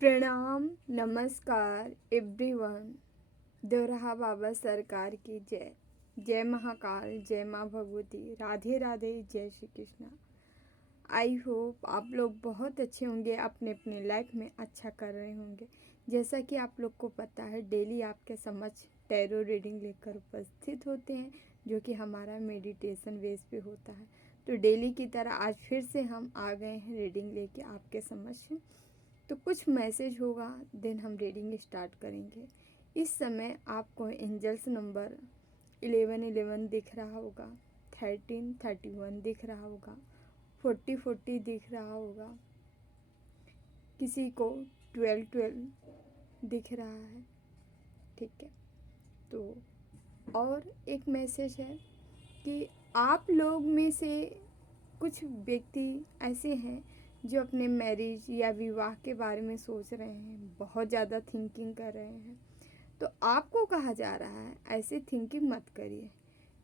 प्रणाम, नमस्कार एवरीवन। दोरहा बाबा सरकार की जय। जय महाकाल, जय माँ भगवती, राधे राधे, जय श्री कृष्णा। आई होप आप लोग बहुत अच्छे होंगे, अपने अपने लाइफ में अच्छा कर रहे होंगे। जैसा कि आप लोग को पता है, डेली आपके समक्ष टैरो रीडिंग लेकर उपस्थित होते हैं, जो कि हमारा मेडिटेशन बेस पे होता है। तो डेली की तरह आज फिर से हम आ गए हैं रीडिंग लेके आपके समक्ष। तो कुछ मैसेज होगा, देन हम रीडिंग स्टार्ट करेंगे। इस समय आपको एंजल्स नंबर 1111 दिख रहा होगा, 1331 दिख रहा होगा, 4040 दिख रहा होगा, किसी को 1212 दिख रहा है। ठीक है, तो और एक मैसेज है कि आप लोग में से कुछ व्यक्ति ऐसे हैं जो अपने मैरिज या विवाह के बारे में सोच रहे हैं, बहुत ज़्यादा थिंकिंग कर रहे हैं। तो आपको कहा जा रहा है ऐसे थिंकिंग मत करिए,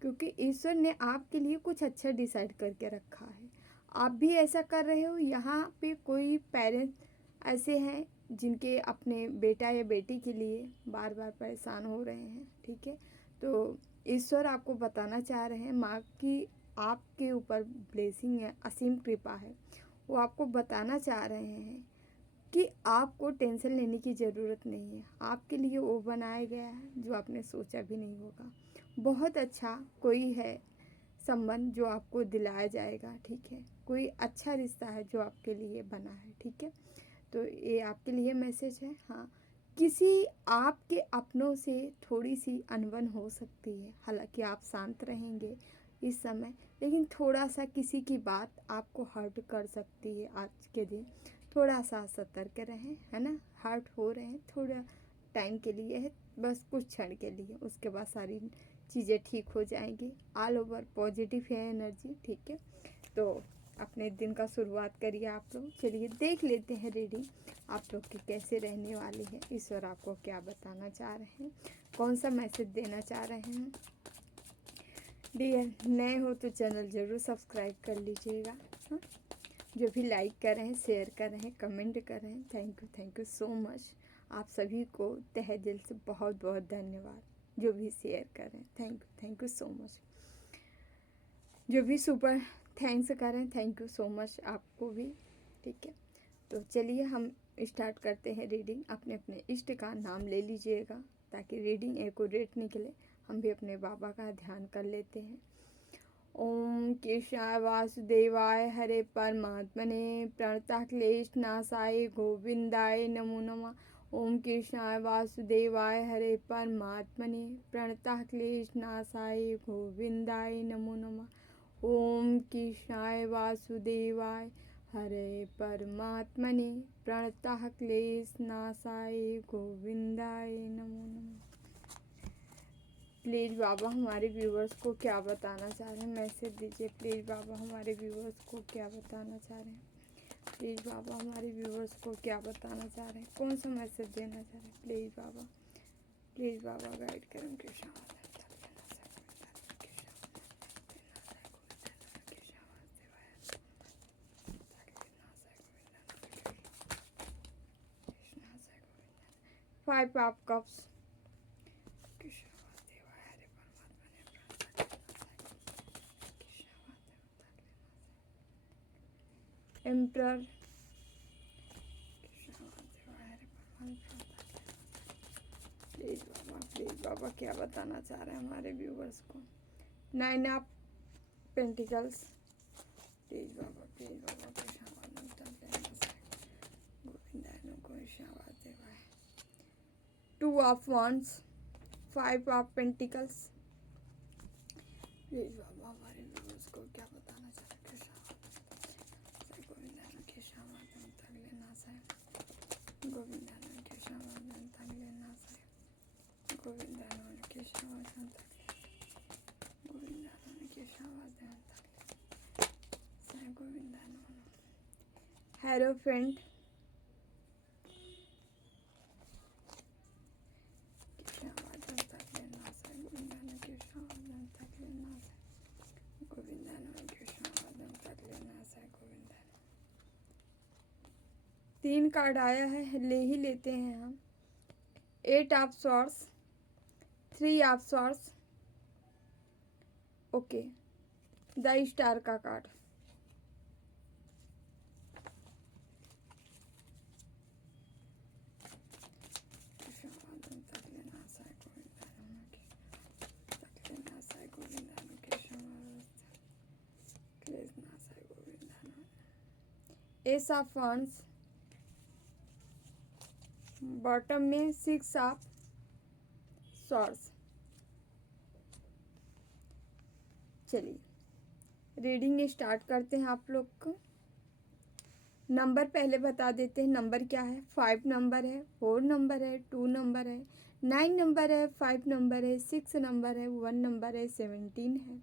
क्योंकि ईश्वर ने आपके लिए कुछ अच्छा डिसाइड करके रखा है। आप भी ऐसा कर रहे हो। यहाँ पे कोई पेरेंट्स ऐसे हैं जिनके अपने बेटा या बेटी के लिए बार बार परेशान हो रहे हैं। ठीक है, तो ईश्वर आपको बताना चाह रहे हैं, माँ की आपके ऊपर ब्लेसिंग है, असीम कृपा है। वो आपको बताना चाह रहे हैं कि आपको टेंशन लेने की ज़रूरत नहीं है। आपके लिए वो बनाया गया है जो आपने सोचा भी नहीं होगा। बहुत अच्छा कोई है संबंध जो आपको दिलाया जाएगा। ठीक है, कोई अच्छा रिश्ता है जो आपके लिए बना है। ठीक है, तो ये आपके लिए मैसेज है। हाँ, किसी आपके अपनों से थोड़ी सी अनबन हो सकती है। हालांकि आप शांत रहेंगे इस समय, लेकिन थोड़ा सा किसी की बात आपको हर्ट कर सकती है। आज के दिन थोड़ा सा सतर्क रहें, है ना। हर्ट हो रहे हैं, थोड़ा टाइम के लिए है, बस कुछ क्षण के लिए, उसके बाद सारी चीज़ें ठीक हो जाएंगी। ऑल ओवर पॉजिटिव है एनर्जी। ठीक है, तो अपने दिन का शुरुआत करिए आप लोग। चलिए देख लेते हैं रीडिंग आप लोग की कैसे रहने वाली है, ईश्वर आपको क्या बताना चाह रहे हैं, कौन सा मैसेज देना चाह रहे हैं। डियर, नए हो तो चैनल ज़रूर सब्सक्राइब कर लीजिएगा। हाँ, जो भी लाइक कर रहे हैं, शेयर कर रहे हैं, कमेंट कर रहे हैं, थैंक यू सो मच। आप सभी को तहे दिल से बहुत बहुत धन्यवाद। जो भी शेयर कर रहे हैं, थैंक यू सो मच। जो भी सुपर थैंक्स कर रहे हैं, थैंक यू सो मच आपको भी। ठीक है, तो चलिए हम स्टार्ट करते हैं रीडिंग। अपने अपने इष्ट का नाम ले लीजिएगा ताकि रीडिंग एक्यूरेट निकले। हम भी अपने बाबा का ध्यान कर लेते हैं। ओम केशवाय वासुदेवाय हरे परमात्मने प्रणतः क्लेश नाशाय गोविंदाय नमो नमः। ओम कृष्णाय वासुदेवाय हरे परमात्मने प्रणतः क्लेश नाशाय गोविंदाय नमो नमः। ओम कृष्णाय वासुदेवाय हरे परमात्मने प्रणतः क्लेश नाशाय गोविंदाय नमो नमः। प्लीज़ बाबा हमारे व्यूवर्स को क्या बताना चाह रहे हैं, मैसेज दीजिए। प्लीज़ बाबा हमारे व्यूवर्स को क्या बताना चाह रहे हैं। प्लीज़ बाबा हमारे व्यूवर्स को क्या बताना चाह रहे हैं, कौन सा मैसेज देना चाह रहे हैं। प्लीज़ बाबा गाइड करें। Krishna five of cups. Emperor. Please बाबा क्या बताना चाह रहे हैं हमारे व्यूवर्स को। 9 ऑफ पेंटिकल्स। प्लीज़ बाबा Govinda. 2 of wands, 5 of pentacles. Please बाबा हमारे व्यूवर्स को क्या बताना चाह रहे हैं। हेलो फ्रेंड, 3 कार्ड आया है, ले ही लेते हैं हम। 8 of swords, 3 of swords, okay, the star का card. Ace of wands, bottom में 6 ऑफ सॉर्ड्स। चलिए रीडिंग स्टार्ट करते हैं आप लोग को। नंबर पहले बता देते हैं, नंबर क्या है। 5 नंबर है, 4 नंबर है, 2 नंबर है, 9 नंबर है, 5 नंबर है, 6 नंबर है, 1 नंबर है, 17 है,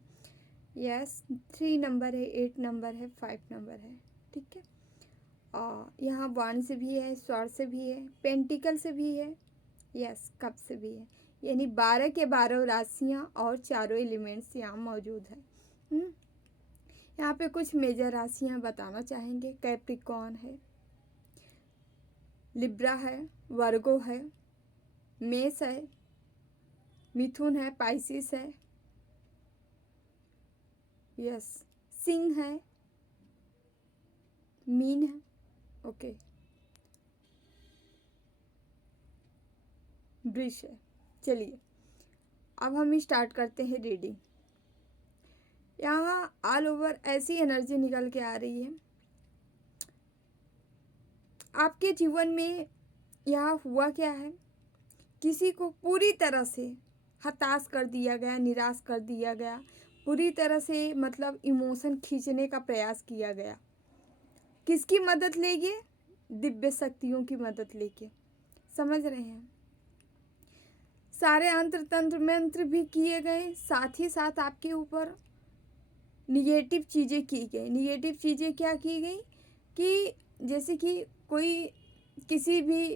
यस 3 नंबर है, 8 नंबर है, 5 नंबर है, ठीक है। और यहाँ वन से भी है, स्वॉर्ड से भी है, पेंटिकल से भी है, यस कप से भी है। यानी 12 के 12 राशियाँ और चारों एलिमेंट्स यहाँ मौजूद है। यहाँ पे कुछ मेजर राशियाँ बताना चाहेंगे। कैप्रिकॉर्न है, लिब्रा है, वर्गो है, मेष है, मिथुन है, पाइसिस है, यस सिंह है, मीन है, ओके, वृष है। चलिए अब हम स्टार्ट करते हैं रीडिंग। यहाँ ऑल ओवर ऐसी एनर्जी निकल के आ रही है। आपके जीवन में यहाँ हुआ क्या है, किसी को पूरी तरह से हताश कर दिया गया, निराश कर दिया गया, पूरी तरह से मतलब इमोशन खींचने का प्रयास किया गया। किसकी मदद लेके? दिव्य शक्तियों की मदद लेके, समझ रहे हैं। सारे अंतर तंत्र मंत्र भी किए गए, साथ ही साथ आपके ऊपर निगेटिव चीज़ें की गई। निगेटिव चीज़ें क्या की गई कि जैसे कि कोई किसी भी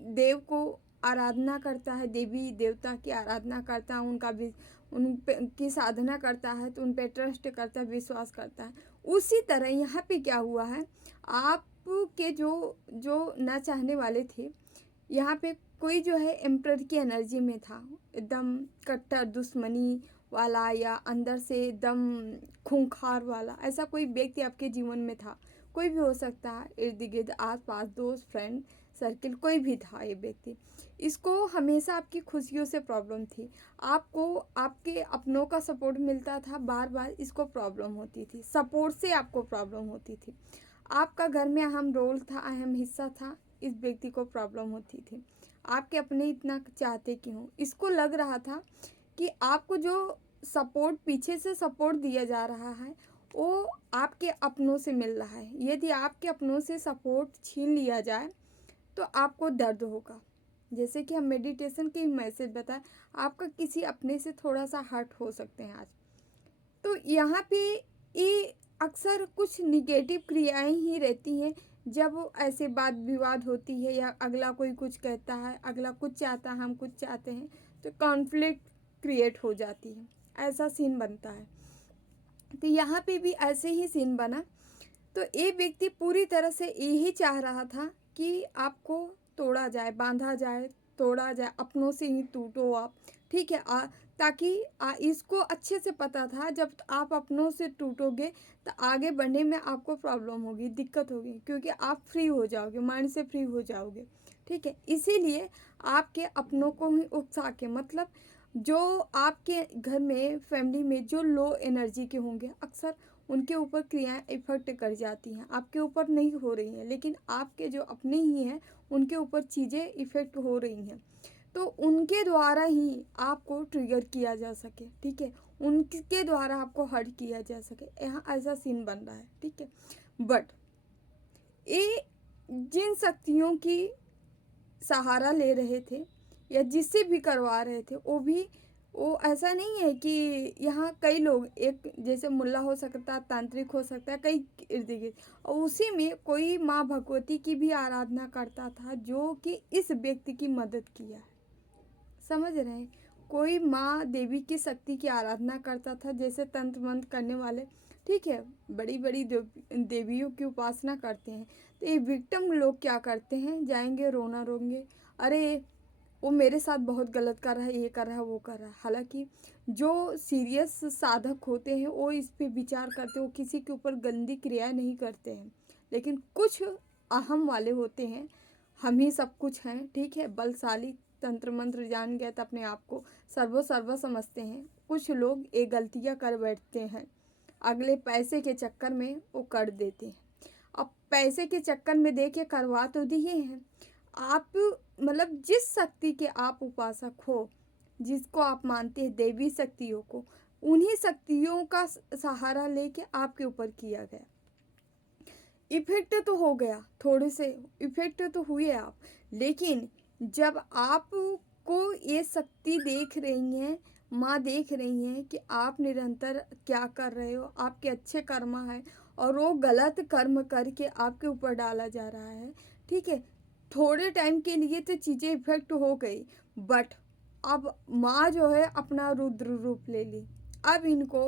देव को आराधना करता है, देवी देवता की आराधना करता है, उनका भी उन पे की साधना करता है, तो उन पे ट्रस्ट करता है, विश्वास करता है। उसी तरह यहाँ पे क्या हुआ है, आपके जो जो न चाहने वाले थे, यहाँ पे कोई जो है एम्परर की एनर्जी में था, एकदम कट्टर दुश्मनी वाला या अंदर से एकदम खूंखार वाला, ऐसा कोई व्यक्ति आपके जीवन में था। कोई भी हो सकता है, इर्द गिर्द आस पास दोस्त फ्रेंड सर्किल कोई भी था ये व्यक्ति। इसको हमेशा आपकी खुशियों से प्रॉब्लम थी, आपको आपके अपनों का सपोर्ट मिलता था, बार बार इसको प्रॉब्लम होती थी, सपोर्ट से आपको प्रॉब्लम होती थी। आपका घर में अहम रोल था, अहम हिस्सा था, इस व्यक्ति को प्रॉब्लम होती थी। आपके अपने इतना चाहते क्यों, इसको लग रहा था कि आपको जो सपोर्ट पीछे से सपोर्ट दिया जा रहा है वो आपके अपनों से मिल रहा है। यदि आपके अपनों से सपोर्ट छीन लिया जाए तो आपको दर्द होगा। जैसे कि हम मेडिटेशन के मैसेज बताएं, आपका किसी अपने से थोड़ा सा हर्ट हो सकते हैं आज। तो यहाँ पे ये अक्सर कुछ निगेटिव क्रियाएं ही रहती हैं। जब ऐसे वाद विवाद होती है या अगला कोई कुछ कहता है, अगला कुछ चाहता है, हम कुछ चाहते हैं, तो कॉन्फ्लिक्ट क्रिएट हो जाती है, ऐसा सीन बनता है। तो यहाँ पे भी ऐसे ही सीन बना। तो ये व्यक्ति पूरी तरह से यही चाह रहा था कि आपको तोड़ा जाए, बांधा जाए, तोड़ा जाए, अपनों से ही टूटो आप, ठीक है। ताकि इसको अच्छे से पता था जब आप अपनों से टूटोगे तो आगे बढ़ने में आपको प्रॉब्लम होगी, दिक्कत होगी, क्योंकि आप फ्री हो जाओगे, माइंड से फ्री हो जाओगे, ठीक है। इसीलिए आपके अपनों को ही उकसा के, मतलब जो आपके घर में फैमिली में जो लो एनर्जी के होंगे, अक्सर उनके ऊपर क्रियाएं इफेक्ट कर जाती हैं, आपके ऊपर नहीं हो रही हैं, लेकिन आपके जो अपने ही हैं उनके ऊपर चीज़ें इफेक्ट हो रही हैं। तो उनके द्वारा ही आपको ट्रिगर किया जा सके, ठीक है, उनके द्वारा आपको हर्ट किया जा सके, यहाँ ऐसा सीन बन रहा है, ठीक है। बट ये जिन शक्तियों की सहारा ले रहे थे या जिससे भी करवा रहे थे, वो ऐसा नहीं है कि यहाँ कई लोग, एक जैसे मुल्ला हो सकता है, तांत्रिक हो सकता है, कई इर्द गिर्द, और उसी में कोई माँ भगवती की भी आराधना करता था जो कि इस व्यक्ति की मदद किया है, समझ रहे हैं। कोई माँ देवी की शक्ति की आराधना करता था, जैसे तंत्र मंत्र करने वाले ठीक है, बड़ी बड़ी देवियों की उपासना करते हैं। तो ये विक्टिम लोग क्या करते हैं, जाएंगे रोना रोंगे, अरे वो मेरे साथ बहुत गलत कर रहा है, ये कर रहा है, वो कर रहा है। हालांकि जो सीरियस साधक होते हैं वो इस पे विचार करते हैं, वो किसी के ऊपर गंदी क्रियाएं नहीं करते हैं। लेकिन कुछ अहम वाले होते हैं, हम ही सब कुछ हैं, ठीक है, बलशाली, तंत्र मंत्र जान गए तो अपने आप को सर्व समझते हैं। कुछ लोग ये गलतियां कर बैठते हैं, अगले पैसे के चक्कर में वो कर देते हैं। अब पैसे के चक्कर में देखिए करवा तो दिए हैं आप, मतलब जिस शक्ति के आप उपासक हो, जिसको आप मानते हैं देवी शक्तियों को, उन्हीं शक्तियों का सहारा लेके आपके ऊपर किया गया। इफेक्ट तो हो गया, थोड़े से इफेक्ट तो हुए आप, लेकिन जब आपको ये शक्ति देख रही हैं, माँ देख रही हैं कि आप निरंतर क्या कर रहे हो, आपके अच्छे कर्म है और वो गलत कर्म करके आपके ऊपर डाला जा रहा है, ठीक है, थोड़े टाइम के लिए तो चीज़ें इफेक्ट हो गई, बट अब माँ जो है अपना रुद्र रूप ले ली। अब इनको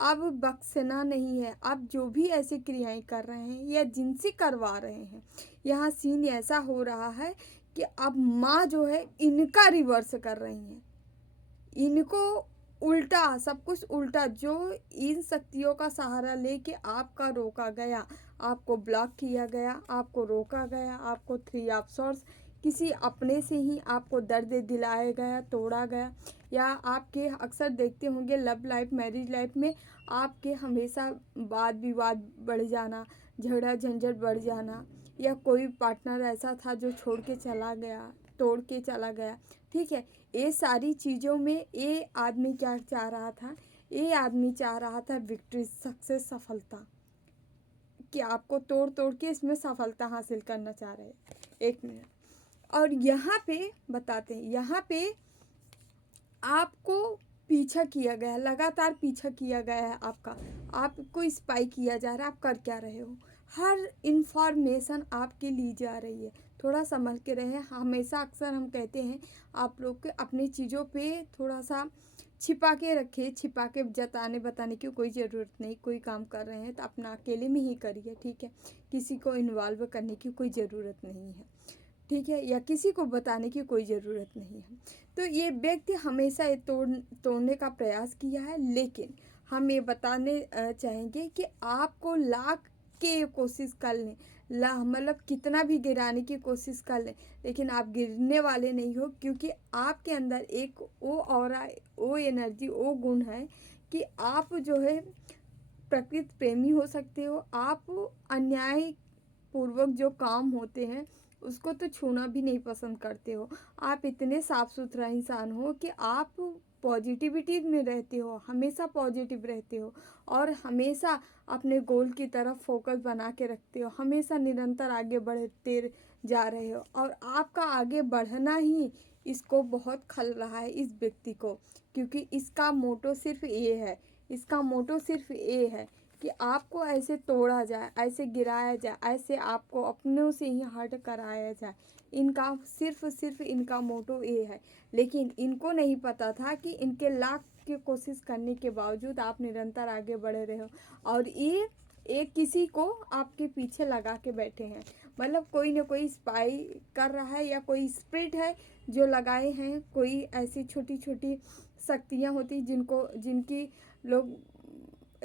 अब बख्शना नहीं है। अब जो भी ऐसी क्रियाएं कर रहे हैं या जिनसे करवा रहे हैं, यहाँ सीन ऐसा हो रहा है कि अब माँ जो है इनका रिवर्स कर रही हैं, इनको उल्टा, सब कुछ उल्टा, जो इन शक्तियों का सहारा लेके आपका रोका गया, आपको ब्लॉक किया गया, आपको रोका गया, आपको 3 ऑफ सॉर्ड्स किसी अपने से ही आपको दर्द दिलाया गया, तोड़ा गया। या आपके अक्सर देखते होंगे लव लाइफ, मैरिज लाइफ में आपके हमेशा वाद विवाद बढ़ जाना, झगड़ा झंझट बढ़ जाना, या कोई पार्टनर ऐसा था जो छोड़ के चला गया, तोड़ के चला गया, ठीक है। ये सारी चीज़ों में ये आदमी क्या चाह रहा था, ये आदमी चाह रहा था विक्ट्री, सक्सेस, सफलता, कि आपको तोड़ तोड़ के इसमें सफलता हासिल करना चाह रहे हैं। 1 मिनट, और यहाँ पे बताते हैं, यहाँ पे आपको पीछा किया गया, लगातार पीछा किया गया है आपका, आपको स्पाई किया जा रहा है, आप कर क्या रहे हो, हर इंफॉर्मेशन आपकी ली जा रही है। थोड़ा संभल के रहें। हमेशा अक्सर हम कहते हैं आप लोग के अपनी चीज़ों पे थोड़ा सा छिपा के रखिए, छिपा के जताने बताने की कोई ज़रूरत नहीं। कोई काम कर रहे हैं तो अपना अकेले में ही करिए, ठीक है, किसी को इन्वॉल्व करने की कोई ज़रूरत नहीं है, ठीक है, या किसी को बताने की कोई ज़रूरत नहीं है। तो ये व्यक्ति हमेशा ये तोड़ने का प्रयास किया है, लेकिन हम ये बताने चाहेंगे कि आपको लाख के कोशिश कर लें, मतलब कितना भी गिराने की कोशिश कर लें, लेकिन आप गिरने वाले नहीं हो, क्योंकि आपके अंदर एक वो ऑरा, वो एनर्जी, वो गुण है कि आप जो है प्रकृति प्रेमी हो सकते हो। आप अन्याय पूर्वक जो काम होते हैं उसको तो छूना भी नहीं पसंद करते हो। आप इतने साफ सुथरा इंसान हो कि आप पॉजिटिविटी में रहते हो, हमेशा पॉजिटिव रहते हो और हमेशा अपने गोल की तरफ फोकस बना के रखते हो, हमेशा निरंतर आगे बढ़ते जा रहे हो। और आपका आगे बढ़ना ही इसको बहुत खल रहा है, इस व्यक्ति को, क्योंकि इसका मोटो सिर्फ ये है, इसका मोटो सिर्फ ये है कि आपको ऐसे तोड़ा जाए, ऐसे गिराया जाए, ऐसे आपको अपनों से ही हट कराया जाए। इनका सिर्फ इनका मोटो ये है। लेकिन इनको नहीं पता था कि इनके लाख की कोशिश करने के बावजूद आप निरंतर आगे बढ़ रहे हो, और ये एक किसी को आपके पीछे लगा के बैठे हैं, मतलब कोई ना कोई स्पाई कर रहा है, या कोई स्पिरिट है जो लगाए हैं। कोई ऐसी छोटी छोटी शक्तियाँ होती जिनकी लोग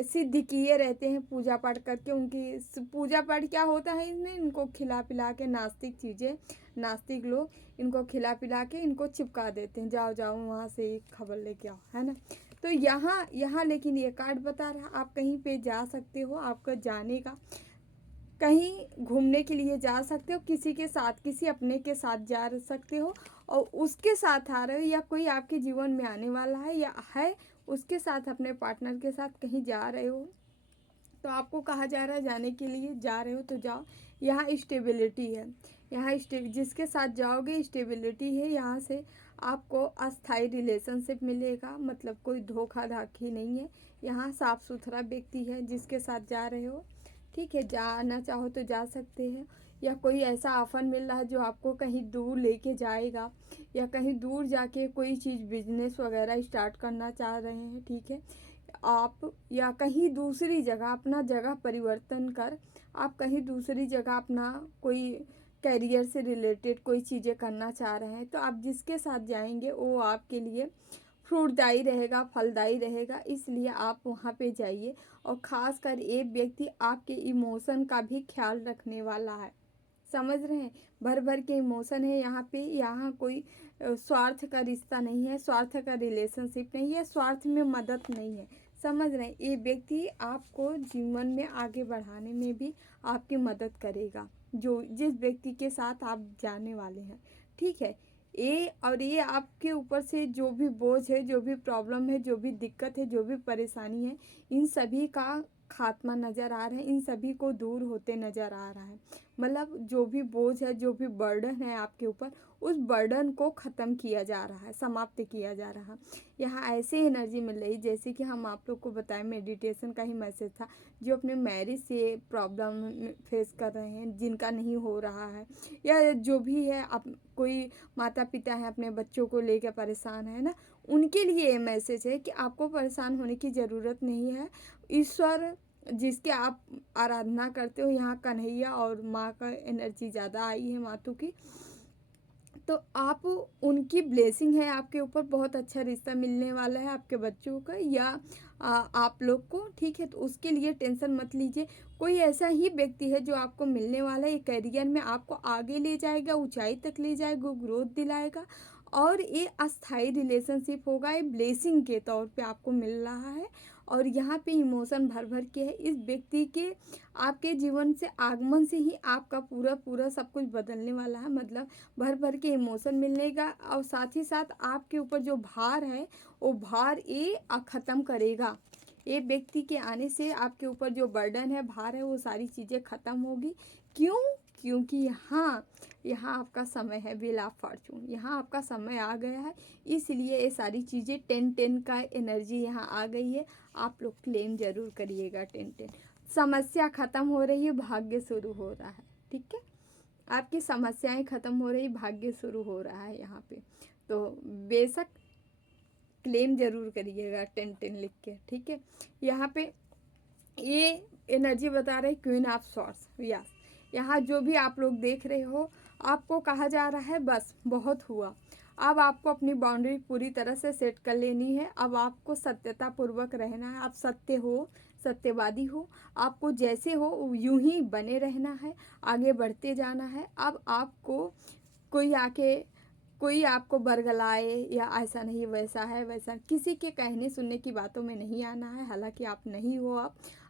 सिद्ध किए रहते हैं पूजा पाठ करके। उनकी पूजा पाठ क्या होता है, इसमें इनको खिला पिला के, नास्तिक चीज़ें, नास्तिक लोग इनको खिला पिला के इनको चिपका देते हैं, जाओ जाओ वहाँ से एक खबर लेके आओ, है ना। तो यहाँ लेकिन ये कार्ड बता रहा, आप कहीं पे जा सकते हो, आपका जाने का, कहीं घूमने के लिए जा सकते हो, किसी के साथ, किसी अपने के साथ जा सकते हो, और उसके साथ आ रहे हो, या कोई आपके जीवन में आने वाला है या है, उसके साथ, अपने पार्टनर के साथ कहीं जा रहे हो, तो आपको कहा जा रहा है जाने के लिए, जा रहे हो तो जाओ। यहाँ स्टेबिलिटी है, यहाँ जिसके साथ जाओगे स्टेबिलिटी है, यहाँ से आपको अस्थाई रिलेशनशिप मिलेगा, मतलब कोई धोखा धाखी नहीं है। यहाँ साफ सुथरा व्यक्ति है जिसके साथ जा रहे हो, ठीक है, जाना चाहो तो जा सकते हैं। या कोई ऐसा ऑफर मिल रहा है जो आपको कहीं दूर लेके जाएगा, या कहीं दूर जाके कोई चीज़ बिजनेस वगैरह स्टार्ट करना चाह रहे हैं, ठीक है, आप या कहीं दूसरी जगह अपना जगह परिवर्तन कर आप कहीं दूसरी जगह अपना कोई करियर से रिलेटेड कोई चीज़ें करना चाह रहे हैं, तो आप जिसके साथ जाएंगे वो आपके लिए फ्रूटदायी रहेगा, फलदायी रहेगा, इसलिए आप वहाँ पे जाइए। और ख़ासकर एक व्यक्ति आपके इमोशन का भी ख्याल रखने वाला है, समझ रहे हैं। भर भर के इमोशन है यहाँ पे। यहाँ कोई स्वार्थ का रिश्ता नहीं है, स्वार्थ का रिलेशनशिप नहीं है, स्वार्थ में मदद नहीं है, समझ रहे हैं। ये व्यक्ति आपको जीवन में आगे बढ़ाने में भी आपकी मदद करेगा, जो जिस व्यक्ति के साथ आप जाने वाले हैं, ठीक है। ये आपके ऊपर से जो भी बोझ है, जो भी प्रॉब्लम है, जो भी दिक्कत है, जो भी परेशानी है, इन सभी का खात्मा नज़र आ रहा है, इन सभी को दूर होते नज़र आ रहा है। मतलब जो भी बोझ है, जो भी बर्डन है आपके ऊपर, उस बर्डन को ख़त्म किया जा रहा है, समाप्त किया जा रहा है। यहाँ ऐसे एनर्जी मिल रही जैसे कि हम आप लोग को बताएं, मेडिटेशन का ही मैसेज था। जो अपने मैरिज से प्रॉब्लम फेस कर रहे हैं, जिनका नहीं हो रहा है, या जो भी है, आप कोई माता पिता हैं अपने बच्चों को लेकर परेशान है ना, उनके लिए ये मैसेज है कि आपको परेशान होने की ज़रूरत नहीं है। ईश्वर जिसके आप आराधना करते हो, यहाँ कन्हैया और माँ का एनर्जी ज़्यादा आई है, मातू की, तो आप उनकी ब्लेसिंग है आपके ऊपर। बहुत अच्छा रिश्ता मिलने वाला है आपके बच्चों का या आप लोग को, ठीक है। तो उसके लिए टेंशन मत लीजिए। कोई ऐसा ही व्यक्ति है जो आपको मिलने वाला है, ये करियर में आपको आगे ले जाएगा, ऊंचाई तक ले जाएगा, ग्रोथ दिलाएगा, और ये अस्थाई रिलेशनशिप होगा, ये ब्लेसिंग के तौर पे आपको मिल रहा है। और यहाँ पे इमोशन भर भर के है। इस व्यक्ति के आपके जीवन से आगमन से ही आपका पूरा पूरा सब कुछ बदलने वाला है। मतलब भर भर के इमोशन मिलने का, और साथ ही साथ आपके ऊपर जो भार है वो भार ये ख़त्म करेगा। ये व्यक्ति के आने से आपके ऊपर जो बर्डन है, भार है, वो सारी चीज़ें ख़त्म होगी। क्यों? क्योंकि यहाँ आपका समय है, व्हील ऑफ फॉर्चून, यहाँ आपका समय आ गया है। इसलिए ये सारी चीज़ें 10-10 का एनर्जी यहाँ आ गई है। आप लोग क्लेम ज़रूर करिएगा 10-10। समस्या ख़त्म हो रही है, भाग्य शुरू हो रहा है, ठीक है। आपकी समस्याएं ख़त्म हो रही, भाग्य शुरू हो रहा है यहाँ पे। तो बेशक क्लेम ज़रूर करिएगा 10-10 लिख के, ठीक है। यहाँ पे ये एनर्जी बता रही क्वीन ऑफ सॉर्ड्स। यस, यहाँ जो भी आप लोग देख रहे हो, आपको कहा जा रहा है बस बहुत हुआ। अब आपको अपनी बाउंड्री पूरी तरह से सेट कर लेनी है। अब आपको सत्यता पूर्वक रहना है। आप सत्य हो, सत्यवादी हो, आपको जैसे हो यूं ही बने रहना है, आगे बढ़ते जाना है। अब आपको कोई आपको बरगलाए या ऐसा नहीं, वैसा है, वैसा, किसी के कहने सुनने की बातों में नहीं आना है। हालांकि आप नहीं हो,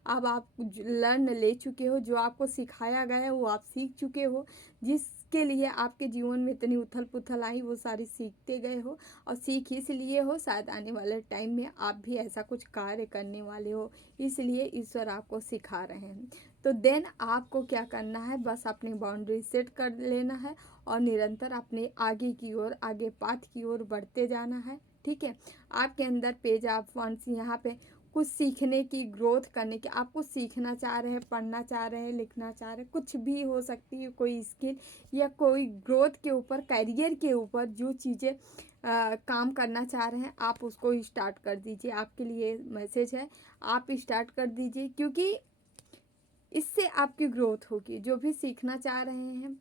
अब आप लर्न ले चुके हो, जो आपको सिखाया गया है वो आप सीख चुके हो। जिसके लिए आपके जीवन में इतनी उथल पुथल आई, वो सारी सीखते गए हो, और सीख इसलिए हो शायद आने वाले टाइम में आप भी ऐसा कुछ कार्य करने वाले हो, इसलिए ईश्वर आपको सिखा रहे हैं। तो देन आपको क्या करना है, बस अपनी बाउंड्री सेट कर लेना है और निरंतर अपने आगे की ओर, आगे पाथ की ओर बढ़ते जाना है, ठीक है। आपके अंदर पेज ऑफ वंस, यहाँ पे कुछ सीखने की, ग्रोथ करने की, आप कुछ सीखना चाह रहे हैं, पढ़ना चाह रहे हैं, लिखना चाह रहे हैं, कुछ भी हो सकती है, कोई स्किल या कोई ग्रोथ के ऊपर, करियर के ऊपर जो चीज़ें काम करना चाह रहे हैं, आप उसको स्टार्ट कर दीजिए। आपके लिए मैसेज है, आप स्टार्ट कर दीजिए, क्योंकि इससे आपकी ग्रोथ होगी। जो भी सीखना चाह रहे हैं,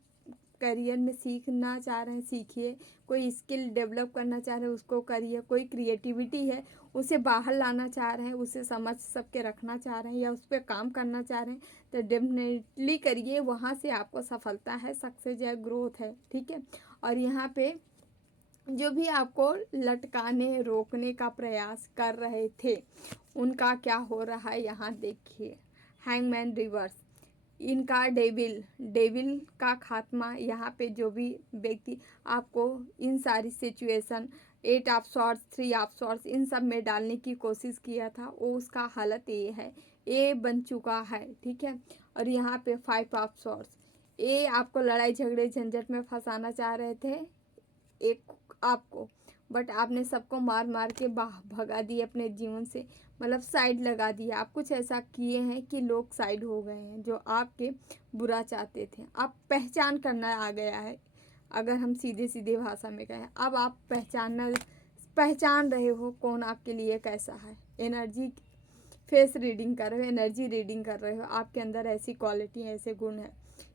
करियर में सीखना चाह रहे हैं, सीखिए। कोई स्किल डेवलप करना चाह रहे हैं, उसको करिए। कोई क्रिएटिविटी है, उसे बाहर लाना चाह रहे हैं, उसे समझ सबके रखना चाह रहे हैं, या उस पर काम करना चाह रहे हैं, तो डेफिनेटली करिए। वहाँ से आपको सफलता है, सक्सेस है, ग्रोथ है, ठीक है। और यहाँ पे जो भी आपको लटकाने, रोकने का प्रयास कर रहे थे, उनका क्या हो रहा है यहाँ देखिए। हैंगमैन रिवर्स, इनका डेविल का खात्मा। यहाँ पे जो भी व्यक्ति आपको इन सारी situation, 8 of swords, 3 of swords, इन सब में डालने की कोशिश किया था, वो उसका हालत ये है, ये बन चुका है, ठीक है। और यहाँ पे 5 ऑफ सॉर्ड्स, ये आपको लड़ाई झगड़े झंझट में फंसाना चाह रहे थे एक आपको, बट आपने सबको मार मार के भगा दिए अपने जीवन से, मतलब साइड लगा दिया। आप कुछ ऐसा किए हैं कि लोग साइड हो गए हैं, जो आपके बुरा चाहते थे। आप पहचान करना आ गया है, अगर हम सीधे सीधे भाषा में कहें, अब आप पहचान रहे हो कौन आपके लिए कैसा है। एनर्जी फेस रीडिंग कर रहे हो, एनर्जी रीडिंग कर रहे हो। आपके अंदर ऐसी क्वालिटी ऐसे गुण हैं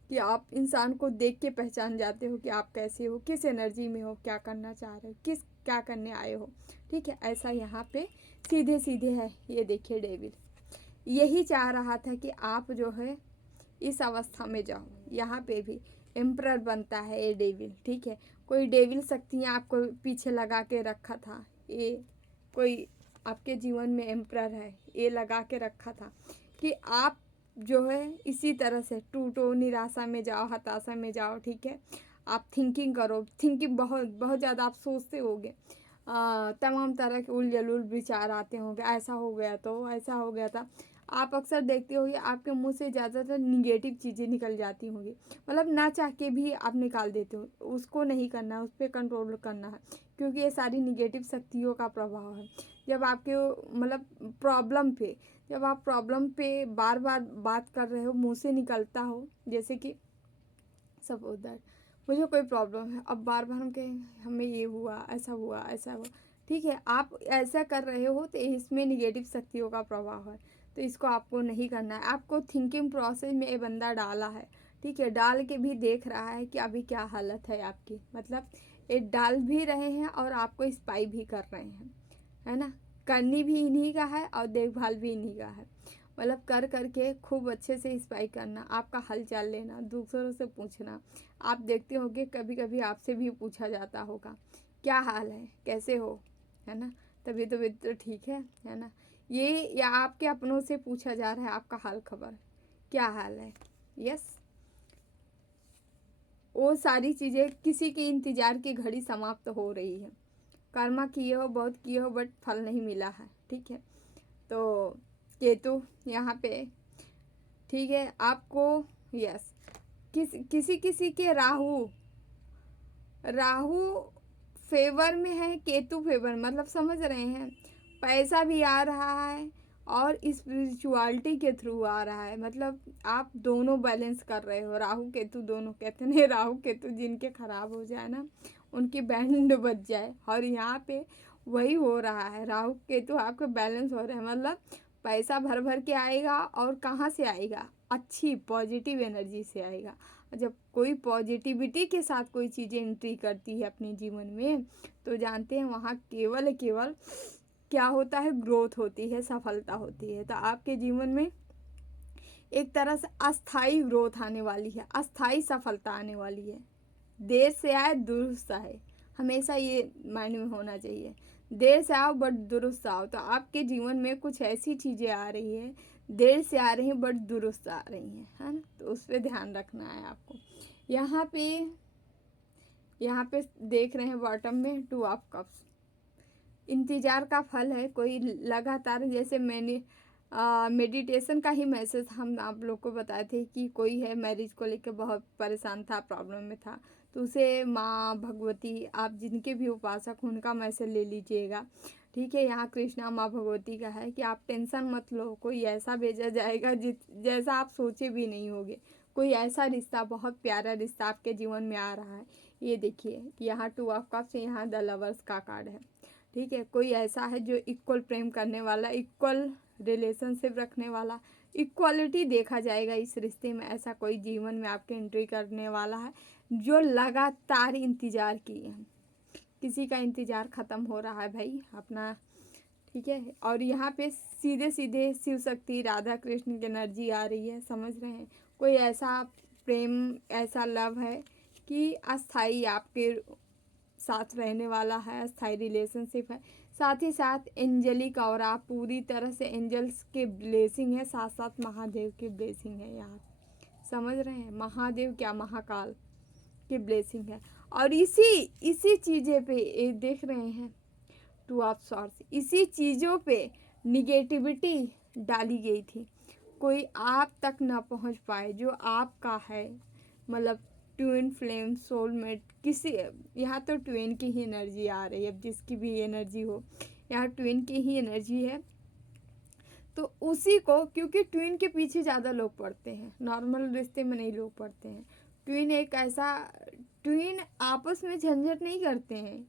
कि आप इंसान को देख के पहचान जाते हो कि आप कैसे हो, किस एनर्जी में हो, क्या करना चाह रहे हो, क्या करने आए हो। ठीक है, ऐसा यहाँ पे सीधे सीधे है। ये देखिए डेविल यही चाह रहा था कि आप जो है इस अवस्था में जाओ। यहाँ पे भी एम्परर बनता है ये डेविल। ठीक है, कोई डेविल शक्तियाँ आपको पीछे लगा के रखा था, ये कोई आपके जीवन में एम्परर है, ये लगा के रखा था कि आप जो है इसी तरह से टूटो, निराशा में जाओ, हताशा में जाओ। ठीक है, आप थिंकिंग करो, थिंकिंग बहुत बहुत ज़्यादा आप सोचते होगे, तमाम तरह के उलझुल विचार आते होंगे, ऐसा हो गया तो ऐसा हो गया था। आप अक्सर देखते होंगे आपके मुंह से ज़्यादातर निगेटिव चीज़ें निकल जाती होंगी, मतलब ना चाह के भी आप निकाल देते हो। उसको नहीं करना है, उस पर कंट्रोल करना है, क्योंकि ये सारी निगेटिव शक्तियों का प्रभाव है। जब आपके मतलब जब आप प्रॉब्लम पे बार बार बात कर रहे हो, मुंह से निकलता हो, जैसे कि सब उधर मुझे कोई प्रॉब्लम है, अब बार बार हम कहें हमें ये हुआ, ऐसा हुआ, ऐसा हुआ। ठीक है, आप ऐसा कर रहे हो तो इसमें निगेटिव शक्तियों का प्रभाव है, तो इसको आपको नहीं करना है। आपको थिंकिंग प्रोसेस में ये बंदा डाला है। ठीक है, डाल के भी देख रहा है कि अभी क्या हालत है आपकी, मतलब ये डाल भी रहे हैं और आपको स्पाई भी कर रहे हैं, है ना। करनी भी इन्हीं का है और देखभाल भी इन्हीं का है, मतलब कर करके खूब अच्छे से स्पाई करना, आपका हाल चाल लेना, दूसरों से पूछना। आप देखते होंगे कभी कभी आपसे भी पूछा जाता होगा क्या हाल है, कैसे हो, है ना, तबीयत तो ठीक है ना। ये या आपके अपनों से पूछा जा रहा है आपका हाल खबर, क्या हाल है। यस, वो सारी चीज़ें किसी के इंतज़ार की घड़ी समाप्त हो रही है। कर्मा किए हो, बहुत किए हो, बट फल नहीं मिला है। ठीक है, तो केतु यहाँ पे, ठीक है, आपको यस किसी किसी के राहु राहु फेवर में है, केतु फेवर, मतलब समझ रहे हैं, पैसा भी आ रहा है और स्पिरिचुअलिटी के थ्रू आ रहा है, मतलब आप दोनों बैलेंस कर रहे हो। राहु केतु दोनों, कहते हैं राहु केतु जिनके खराब हो जाए ना, उनकी बैंड बज जाए, और यहाँ पे वही हो रहा है। राहु केतु आपके बैलेंस हो रहे हैं, मतलब पैसा भर भर के आएगा, और कहाँ से आएगा, अच्छी पॉजिटिव एनर्जी से आएगा। जब कोई पॉजिटिविटी के साथ कोई चीज़ें एंट्री करती है अपने जीवन में, तो जानते हैं वहाँ केवल केवल क्या होता है, ग्रोथ होती है, सफलता होती है। तो आपके जीवन में एक तरह से अस्थाई ग्रोथ आने वाली है, अस्थाई सफलता आने वाली है। देर से आए दुरुस्त आए, हमेशा ये माइंड में होना चाहिए। देर से आओ बट दुरुस्त आओ। तो आपके जीवन में कुछ ऐसी चीज़ें आ रही है, देर से आ रही हैं बट दुरुस्त आ रही हैं, है ना, तो उस पर ध्यान रखना है आपको। यहाँ पे देख रहे हैं बॉटम में 2 ऑफ कप्स, इंतज़ार का फल है। कोई लगातार, जैसे मैंने मेडिटेशन का ही मैसेज हम आप लोग को बताए थे कि कोई है मैरिज को लेकर बहुत परेशान था, प्रॉब्लम में था, तो उसे माँ भगवती, आप जिनके भी उपासक हो उनका मैसेज ले लीजिएगा। ठीक है, यहाँ कृष्णा माँ भगवती का है कि आप टेंशन मत लो, कोई ऐसा भेजा जाएगा जैसा आप सोचे भी नहीं होगे। कोई ऐसा रिश्ता, बहुत प्यारा रिश्ता आपके जीवन में आ रहा है। ये देखिए यहाँ 2 ऑफ कप्स, यहाँ द लवर्स का कार्ड है। ठीक है, कोई ऐसा है जो इक्वल प्रेम करने वाला, इक्वल रिलेशनशिप रखने वाला, इक्वालिटी देखा जाएगा इस रिश्ते में। ऐसा कोई जीवन में आपके एंट्री करने वाला है जो लगातार इंतज़ार किए हैं। किसी का इंतज़ार ख़त्म हो रहा है भाई अपना। ठीक है, और यहाँ पे सीधे सीधे शिव शक्ति, राधा कृष्ण की एनर्जी आ रही है, समझ रहे हैं। कोई ऐसा प्रेम, ऐसा लव है कि अस्थाई आपके साथ रहने वाला है, अस्थाई रिलेशनशिप है। साथ ही साथ एंजलिक और आप पूरी तरह से एंजल्स के ब्लेसिंग है, साथ साथ महादेव की ब्लेसिंग है। यहाँ समझ रहे हैं, महादेव क्या, महाकाल की ब्लेसिंग है। और इसी चीज़ें पे ये देख रहे हैं 2 ऑफ सॉर्ड्स, इसी चीज़ों पे निगेटिविटी डाली गई थी, कोई आप तक ना पहुंच पाए जो आपका है, मतलब ट्विन फ्लेम, सोलमेट, किसी, यहाँ तो ट्विन की ही एनर्जी आ रही है। अब जिसकी भी एनर्जी हो, यहाँ ट्विन की ही एनर्जी है, तो उसी को, क्योंकि ट्विन के पीछे ज़्यादा लोग पड़ते हैं, नॉर्मल रिश्ते में नहीं लोग पड़ते हैं। ट्विन एक ऐसा, ट्विन आपस में झंझट नहीं करते हैं,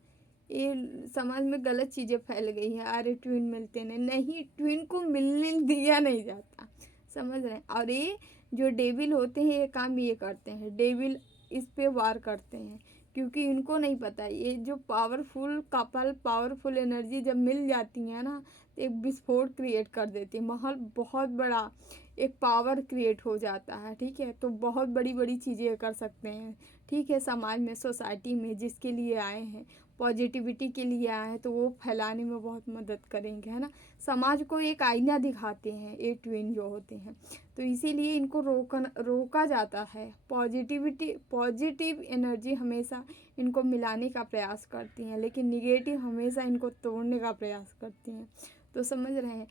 ये समाज में गलत चीज़ें फैल गई है, अरे ट्विन मिलते नहीं, ट्विन को मिलने दिया नहीं जाता, समझ रहे हैं। और ये जो डेविल होते हैं ये काम ये करते हैं, डेविल इस पे वार करते हैं, क्योंकि इनको नहीं पता ये जो पावरफुल कपल, पावरफुल एनर्जी जब मिल जाती है ना, तो एक विस्फोट क्रिएट कर देती है, माहौल बहुत बड़ा एक पावर क्रिएट हो जाता है, ठीक है। तो बहुत बड़ी बड़ी चीज़ें कर सकते हैं, ठीक है। समाज में, सोसाइटी में जिसके लिए आए हैं, पॉजिटिविटी के लिए आए हैं, तो वो फैलाने में बहुत मदद करेंगे, है ना। समाज को एक आईना दिखाते हैं ये ट्विन जो होते हैं, तो इसीलिए इनको रोका जाता है। पॉजिटिव एनर्जी हमेशा इनको मिलाने का प्रयास करती हैं, लेकिन निगेटिव हमेशा इनको तोड़ने का प्रयास करती हैं। तो समझ रहे हैं।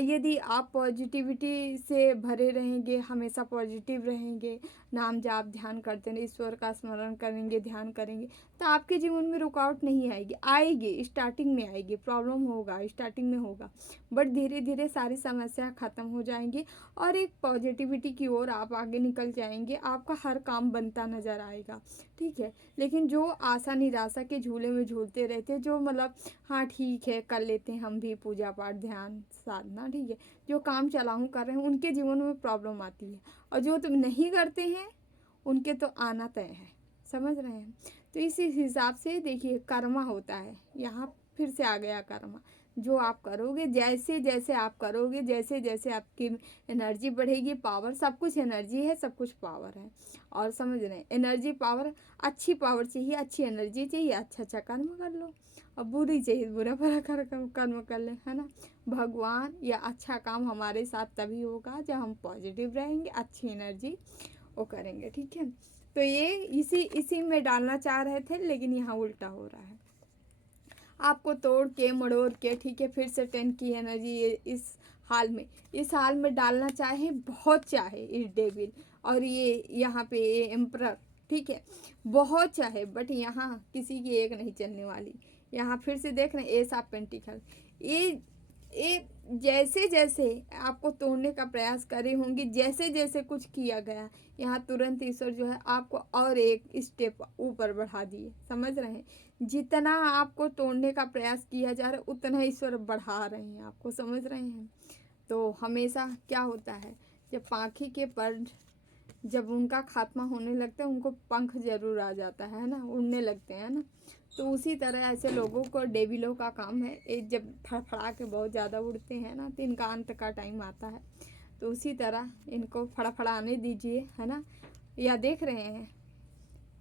यदि आप पॉजिटिविटी से भरे रहेंगे, हमेशा पॉजिटिव रहेंगे, नाम जाप ध्यान करते रहें, ईश्वर का स्मरण करेंगे, ध्यान करेंगे, तो आपके जीवन में रुकावट नहीं आएगी। आएगी, स्टार्टिंग में आएगी, प्रॉब्लम होगा, स्टार्टिंग में होगा, बट धीरे धीरे सारी समस्या ख़त्म हो जाएंगी और एक पॉजिटिविटी की ओर आप आगे निकल जाएंगे। आपका हर काम बनता नज़र आएगा, ठीक है। लेकिन जो आशा निराशा के झूले में झूलते रहते, जो मतलब हाँ ठीक है कर लेते हैं हम भी पूजा पाठ ध्यान साधना, ठीक है, जो काम चलाऊँ कर रहे हैं, उनके जीवन में प्रॉब्लम आती है। और जो तुम नहीं करते हैं उनके तो आना तय है, समझ रहे हैं। तो इसी हिसाब से देखिए कर्मा होता है, यहाँ फिर से आ गया कर्मा। जो आप करोगे, जैसे जैसे आप करोगे, जैसे जैसे आपकी एनर्जी बढ़ेगी, पावर, सब कुछ एनर्जी है, सब कुछ पावर है। और समझ रहे हैं, एनर्जी पावर, अच्छी पावर चाहिए, अच्छी एनर्जी चाहिए, अच्छा अच्छा कर्म कर लो, और बुरी चाहिए बुरा भरा कर्म कर ले, है ना। भगवान या अच्छा काम हमारे साथ तभी होगा जब हम पॉजिटिव रहेंगे, अच्छी एनर्जी वो करेंगे, ठीक है। तो ये इसी में डालना चाह रहे थे, लेकिन यहाँ उल्टा हो रहा है। आपको तोड़ के मड़ोड़ के, ठीक है, फिर से 10 की एनर्जी इस हाल में डालना चाहे, बहुत चाहे इस डेविल और ये यहाँ पे ये एम्परर, ठीक है, बहुत चाहे, बट यहाँ किसी की एक नहीं चलने वाली। यहाँ फिर से देख रहे हैं एस ऑफ पेंटिकल, ये जैसे जैसे आपको तोड़ने का प्रयास करे होंगे, जैसे जैसे कुछ किया गया, यहाँ तुरंत ईश्वर जो है आपको और एक स्टेप ऊपर बढ़ा दिए, समझ रहे हैं। जितना आपको तोड़ने का प्रयास किया जा रहा है, उतना ईश्वर बढ़ा रहे हैं आपको, समझ रहे हैं। तो हमेशा क्या होता है, जब पाखी के पर जब उनका खात्मा होने लगता है, उनको पंख जरूर आ जाता है ना, उड़ने लगते हैं ना। तो उसी तरह ऐसे लोगों को, डेविलों का काम है, एक जब फड़फड़ा के बहुत ज़्यादा उड़ते हैं ना, तो इनका अंत का टाइम आता है। तो उसी तरह इनको फड़फड़ाने दीजिए, है ना। या देख रहे हैं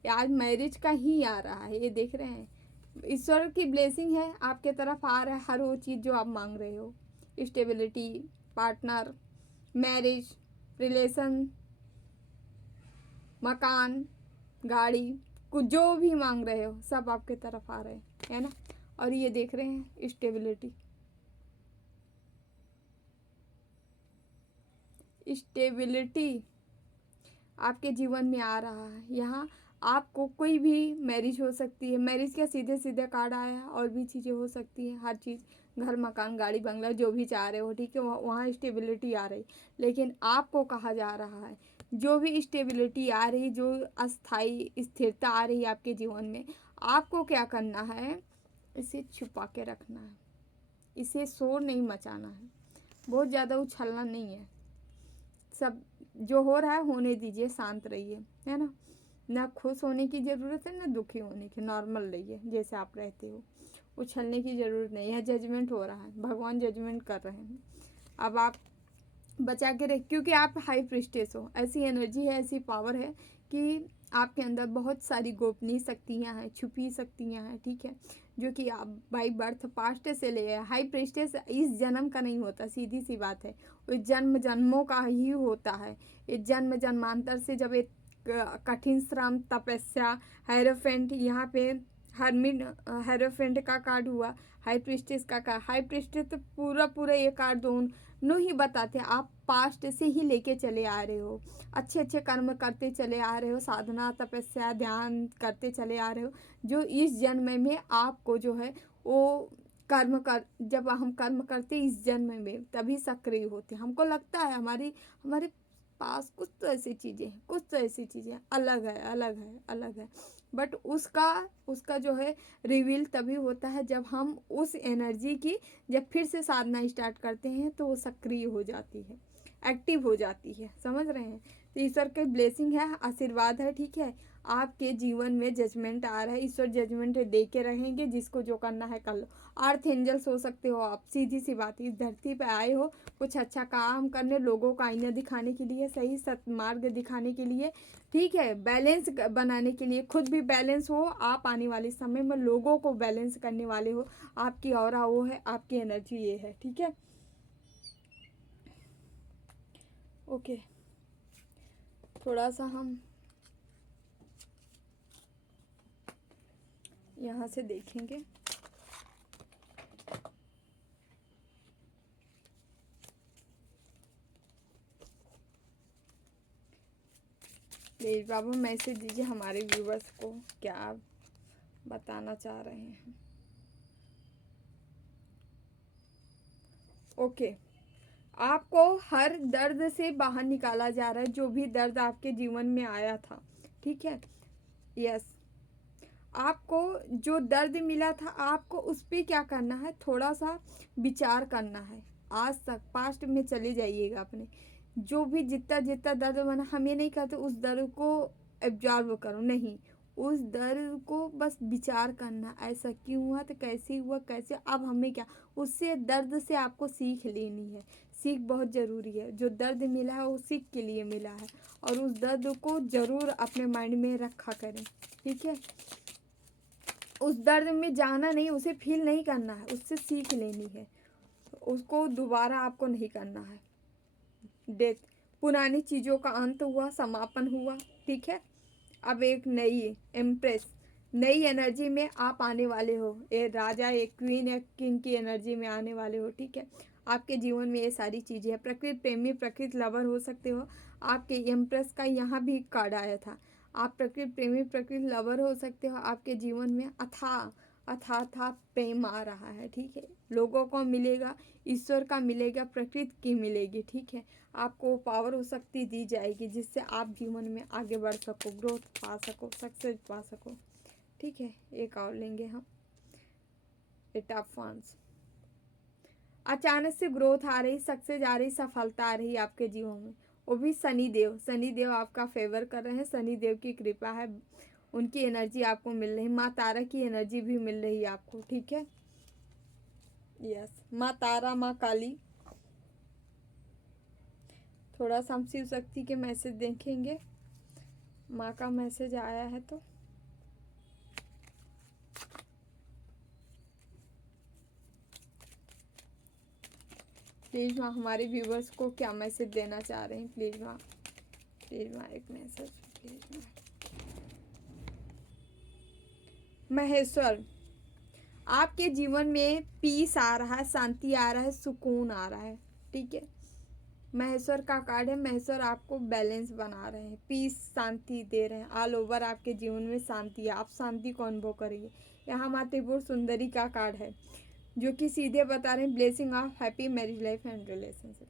आज मैरिज का ही आ रहा है, ये देख रहे हैं, ईश्वर की ब्लेसिंग है आपके तरफ आ रहा है, हर वो चीज़ जो आप मांग रहे हो, स्टेबिलिटी, पार्टनर, मैरिज, रिलेशन, मकान, गाड़ी, कुछ जो भी मांग रहे हो सब आपके तरफ आ रहे हैं, है ना। और ये देख रहे हैं स्टेबिलिटी आपके जीवन में आ रहा है। यहाँ आपको कोई भी मैरिज हो सकती है, मैरिज का सीधे सीधे कार्ड आया है, और भी चीज़ें हो सकती है, हर चीज़, घर मकान गाड़ी बंगला जो भी चाह रहे हो, ठीक है, वहाँ स्टेबिलिटी आ रही। लेकिन आपको कहा जा रहा है जो भी स्टेबिलिटी आ रही, जो अस्थाई स्थिरता आ रही है आपके जीवन में, आपको क्या करना है, इसे छुपा के रखना है, इसे शोर नहीं मचाना है, बहुत ज़्यादा उछलना नहीं है। सब जो हो रहा है होने दीजिए, शांत रहिए, है ना। ना खुश होने की ज़रूरत है, ना दुखी होने की, नॉर्मल रहिए जैसे आप रहते हो, उछलने की ज़रूरत नहीं है। जजमेंट हो रहा है, भगवान जजमेंट कर रहे हैं, अब आप बचा के रख, क्योंकि आप हाई प्रिस्टेस हो, ऐसी एनर्जी है, ऐसी पावर है कि आपके अंदर बहुत सारी गोपनीय शक्तियाँ हैं, छुपी शक्तियाँ हैं, ठीक है, जो कि आप बाई बर्थ पास्ट से ले आए। हाई प्रिस्टेस इस जन्म का नहीं होता, सीधी सी बात है, वो जन्म जन्मों का ही होता है। इस जन्म जन्मांतर से जब एक कठिन श्रम, तपस्या, हेरोफेंट, यहाँ पे हर्मिट हेरोफेंट का कार्ड हुआ, हाई प्रिस्टेस का कार्ड, हाई प्रिस्टेस तो पूरा ये कार्ड दोनों ही बताते हैं, आप पास्ट से ही लेके चले आ रहे हो, अच्छे अच्छे कर्म करते चले आ रहे हो, साधना तपस्या ध्यान करते चले आ रहे हो, जो इस जन्म में आपको जो है वो कर्म कर, जब हम कर्म करते इस जन्म में तभी सक्रिय होते हैं। हमको लगता है हमारे पास कुछ तो ऐसी चीज़ें हैं, कुछ तो ऐसी चीज़ें अलग है, अलग है, अलग है। बट उसका उसका जो है रिवील तभी होता है जब हम उस एनर्जी की जब फिर से साधना स्टार्ट करते हैं तो वो सक्रिय हो जाती है, एक्टिव हो जाती है। समझ रहे हैं? तो ईश्वर की ब्लेसिंग है, आशीर्वाद है, ठीक है। आपके जीवन में जजमेंट आ रहा है, ईश्वर जजमेंट दे के रहेंगे, जिसको जो करना है कर लो। अर्थ एंजल्स हो सकते हो आप, सीधी सी बात। इस धरती पे आए हो कुछ अच्छा काम करने, लोगों का आईना दिखाने के लिए, सही सत्मार्ग दिखाने के लिए, ठीक है, बैलेंस बनाने के लिए। खुद भी बैलेंस हो आप, आने वाले समय में लोगों को बैलेंस करने वाले हो। आपकी ऑरा वो है, आपकी एनर्जी ये है, ठीक है। ओके, थोड़ा सा हम यहाँ से देखेंगे। प्लीज बाबा मैसेज दीजिए हमारे व्यूवर्स को, क्या आप बताना चाह रहे हैं। ओके, आपको हर दर्द से बाहर निकाला जा रहा है, जो भी दर्द आपके जीवन में आया था, ठीक है। यस, आपको जो दर्द मिला था, आपको उस पर क्या करना है, थोड़ा सा विचार करना है। आज तक पास्ट में चले जाइएगा अपने, जो भी जितना जितना दर्द बना, हम ये नहीं कहते उस दर्द को एब्जॉर्व करो, नहीं। उस दर्द को बस विचार करना, ऐसा क्यों हुआ, तो कैसे हुआ, कैसे, अब हमें क्या, उससे दर्द से आपको सीख लेनी है। सीख बहुत ज़रूरी है। जो दर्द मिला है वो सीख के लिए मिला है, और उस दर्द को ज़रूर अपने माइंड में रखा करें, ठीक है। उस दर्द में जाना नहीं, उसे फील नहीं करना है, उससे सीख लेनी है। उसको दोबारा आपको नहीं करना है। डेथ, पुरानी चीज़ों का अंत हुआ, समापन हुआ, ठीक है। अब एक नई एम्प्रेस, नई एनर्जी में आप आने वाले हो। ये राजा, एक क्वीन, एक किंग की एनर्जी में आने वाले हो, ठीक है। आपके जीवन में ये सारी चीज़ें हैं। प्रकृति प्रेमी, प्रकृति लवर हो सकते हो। आपके एम्प्रेस का यहाँ भी कार्ड आया था। आप प्रकृति प्रेमी, प्रकृति लवर हो सकते हो। आपके जीवन में अथा प्रेम आ रहा है, ठीक है। लोगों को मिलेगा, ईश्वर का मिलेगा, प्रकृति की मिलेगी, ठीक है। आपको पावर और शक्ति दी जाएगी जिससे आप जीवन में आगे बढ़ सको, ग्रोथ पा सको, सक्सेस पा सको, ठीक है। एक और लेंगे हम, एट ऑफ वांड्स। अचानक से ग्रोथ आ रही, सक्सेस आ रही, सफलता आ रही आपके जीवन में, वो भी शनिदेव। शनिदेव आपका फेवर कर रहे हैं, शनिदेव की कृपा है, उनकी एनर्जी आपको मिल रही, माँ तारा की एनर्जी भी मिल रही है आपको, ठीक है। यस, माँ तारा, माँ काली। थोड़ा सा हम शिव शक्ति के मैसेज देखेंगे, माँ का मैसेज आया है तो। प्लीज़ माँ हमारे व्यूवर्स को क्या मैसेज देना चाह रहे हैं, प्लीज़ माँ, प्लीज़ माँ एक मैसेज, प्लीज़ माँ। महेश्वर, आपके जीवन में पीस आ रहा है, शांति आ रहा है, सुकून आ रहा है, ठीक है। महेश्वर का कार्ड है। महेश्वर आपको बैलेंस बना रहे हैं, पीस, शांति दे रहे हैं। ऑल ओवर आपके जीवन में शांति है, आप शांति को अनुभव करेंगे। यहाँ माँ त्रिपुर सुंदरी का कार्ड है, जो कि सीधे बता रहे हैं blessing of happy marriage life and relationship.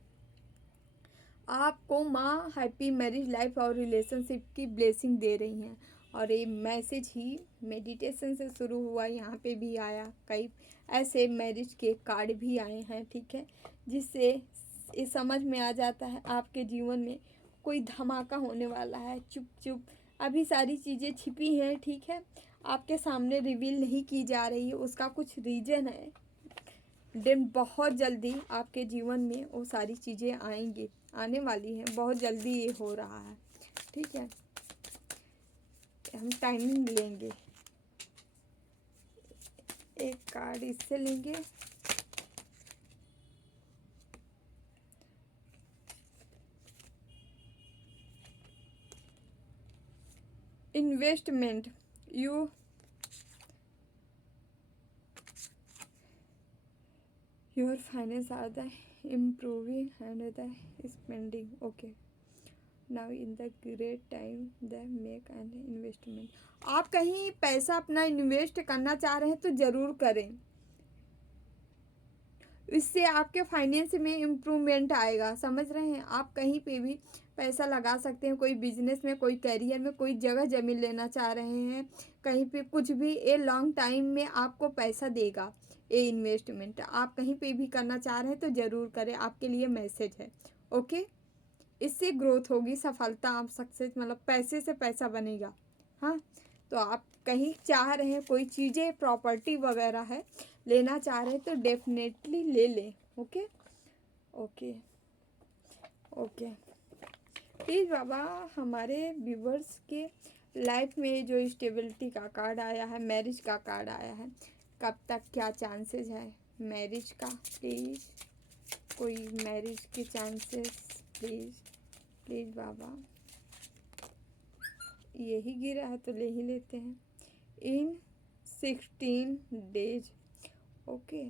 आपको माँ हैप्पी मैरिज लाइफ और रिलेशनशिप की ब्लेसिंग दे रही हैं। और ये मैसेज ही मेडिटेशन से शुरू हुआ, यहाँ पे भी आया, कई ऐसे मैरिज के कार्ड भी आए हैं, ठीक है। जिससे ये समझ में आ जाता है आपके जीवन में कोई धमाका होने वाला है। चुप चुप अभी सारी चीज़ें छिपी हैं, ठीक है, आपके सामने रिवील नहीं की जा रही है, उसका कुछ रीज़न है। देन बहुत जल्दी आपके जीवन में वो सारी चीज़ें आएंगी, आने वाली हैं, बहुत जल्दी ये हो रहा है, ठीक है। हम टाइमिंग लेंगे, एक कार्ड इससे लेंगे, investment, your finance are the improving and the spending. Okay, now in the great time the make an investment. आप कहीं पैसा अपना इन्वेस्ट करना चाह रहे हैं तो ज़रूर करें। इससे आपके फाइनेंस में इम्प्रूवमेंट आएगा। समझ रहे हैं? आप कहीं पे भी पैसा लगा सकते हैं, कोई बिजनेस में, कोई करियर में, कोई जगह ज़मीन लेना चाह रहे हैं, कहीं पे कुछ भी, ये लॉन्ग टाइम में आपको पैसा देगा। ये इन्वेस्टमेंट आप कहीं पे भी करना चाह रहे हैं तो ज़रूर करें, आपके लिए मैसेज है। ओके, इससे ग्रोथ होगी, सफलता, आप सक्सेस, मतलब पैसे से पैसा बनेगा। हाँ, तो आप कहीं चाह रहे हैं, कोई चीज़ें प्रॉपर्टी वगैरह है लेना चाह रहे हैं तो डेफिनेटली ले लें। Okay okay okay. प्लीज़ बाबा, हमारे व्यूवर्स के लाइफ में जो स्टेबिलिटी का कार्ड आया है, मैरिज का कार्ड आया है, कब तक क्या चांसेस है मैरिज का? प्लीज़ कोई मैरिज के चांसेस, प्लीज़ प्लीज़ बाबा। यही गिरा है तो ले ही लेते हैं। इन 16 डेज। ओके,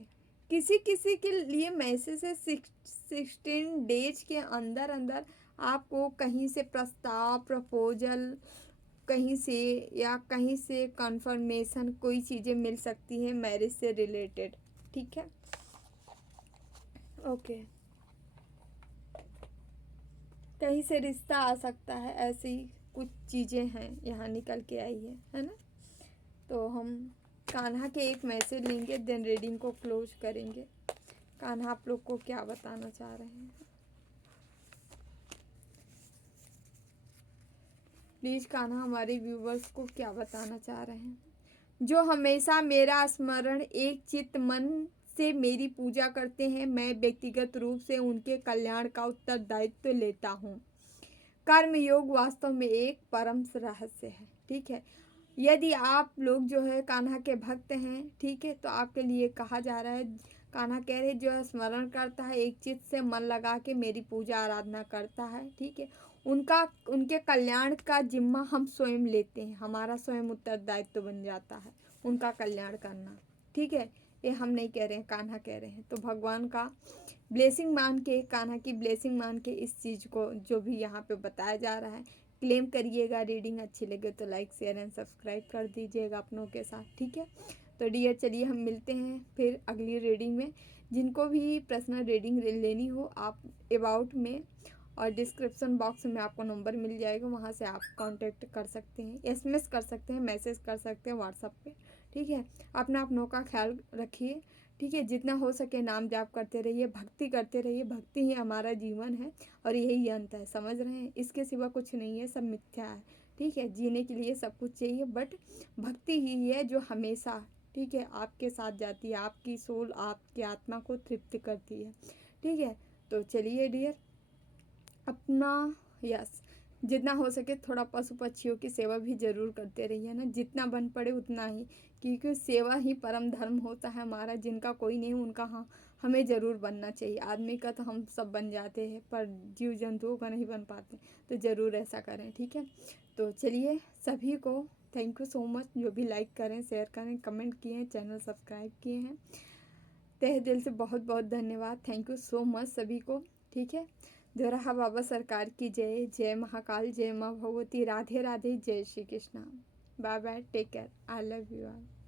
किसी किसी के लिए मैसेज है 16 डेज के अंदर अंदर आपको कहीं से प्रस्ताव, प्रपोजल, कहीं से या कहीं से कंफर्मेशन, कोई चीज़ें मिल सकती हैं मैरिज से रिलेटेड। ठीक है, ओके, कहीं से रिश्ता आ सकता है, ऐसी कुछ चीज़ें हैं यहाँ निकल के आई है ना? तो हम कान्हा के एक मैसेज लेंगे, देन रीडिंग को क्लोज करेंगे। कान्हा आप लोग को क्या बताना चाह रहे हैं? प्लीज़ कान्हा हमारे व्यूवर्स को क्या बताना चाह रहे हैं? जो हमेशा मेरा स्मरण एक चित्त मन से मेरी पूजा करते हैं, मैं व्यक्तिगत रूप से उनके कल्याण का उत्तरदायित्व लेता हूँ। कर्म योग वास्तव में एक परम रहस्य है। ठीक है, यदि आप लोग जो है कान्हा के भक्त हैं, ठीक है, तो आपके लिए कहा जा रहा है, कान्हा कह रहे जो है स्मरण करता है, एक चित्त से मन लगा के मेरी पूजा आराधना करता है, ठीक है, उनका, उनके कल्याण का जिम्मा हम स्वयं लेते हैं, हमारा स्वयं उत्तरदायित्व बन जाता है उनका कल्याण करना। ठीक है, ये हम नहीं कह रहे हैं, कान्हा कह रहे हैं। तो भगवान का ब्लेसिंग मान के, कान्हा की ब्लेसिंग मान के इस चीज़ को जो भी यहाँ पे बताया जा रहा है क्लेम करिएगा। रीडिंग अच्छी लगे तो लाइक, शेयर एंड सब्सक्राइब कर दीजिएगा अपनों के साथ। ठीक है, तो डियर चलिए हम मिलते हैं फिर अगली रीडिंग में। जिनको भी पर्सनल रीडिंग लेनी हो, आप अबाउट में और डिस्क्रिप्शन बॉक्स में आपको नंबर मिल जाएगा, वहाँ से आप कांटेक्ट कर सकते हैं, एसएमएस कर सकते हैं, मैसेज कर सकते हैं व्हाट्सएप पे। ठीक है, अपनों का ख्याल रखिए। ठीक है, जितना हो सके नाम जाप करते रहिए, भक्ति करते रहिए। भक्ति ही हमारा जीवन है और यही अंत है। समझ रहे हैं? इसके सिवा कुछ नहीं है, सब मिथ्या है। ठीक है, जीने के लिए सब कुछ चाहिए, बट भक्ति ही है जो हमेशा, ठीक है, आपके साथ जाती है, आपकी सोल, आपकी आत्मा को तृप्त करती है। ठीक है, तो चलिए डियर, अपना यस जितना हो सके थोड़ा पशु पक्षियों की सेवा भी ज़रूर करते रहिए ना, जितना बन पड़े उतना ही, क्योंकि सेवा ही परम धर्म होता है हमारा। जिनका कोई नहीं उनका हाँ हमें ज़रूर बनना चाहिए। आदमी का तो हम सब बन जाते हैं, पर जीव जंतुओं का नहीं बन पाते, तो ज़रूर ऐसा करें। ठीक है, तो चलिए सभी को थैंक यू सो मच, जो भी लाइक करें, शेयर करें, कमेंट किए हैं, चैनल सब्सक्राइब किए हैं, तहे दिल से बहुत बहुत धन्यवाद। थैंक यू सो मच सभी को। ठीक है, दोराहा बाबा सरकार की जय। जय महाकाल, जय माँ Bhagwati, Radhe Radhe, Jai Shri Krishna. Bye bye, take care, I love you all.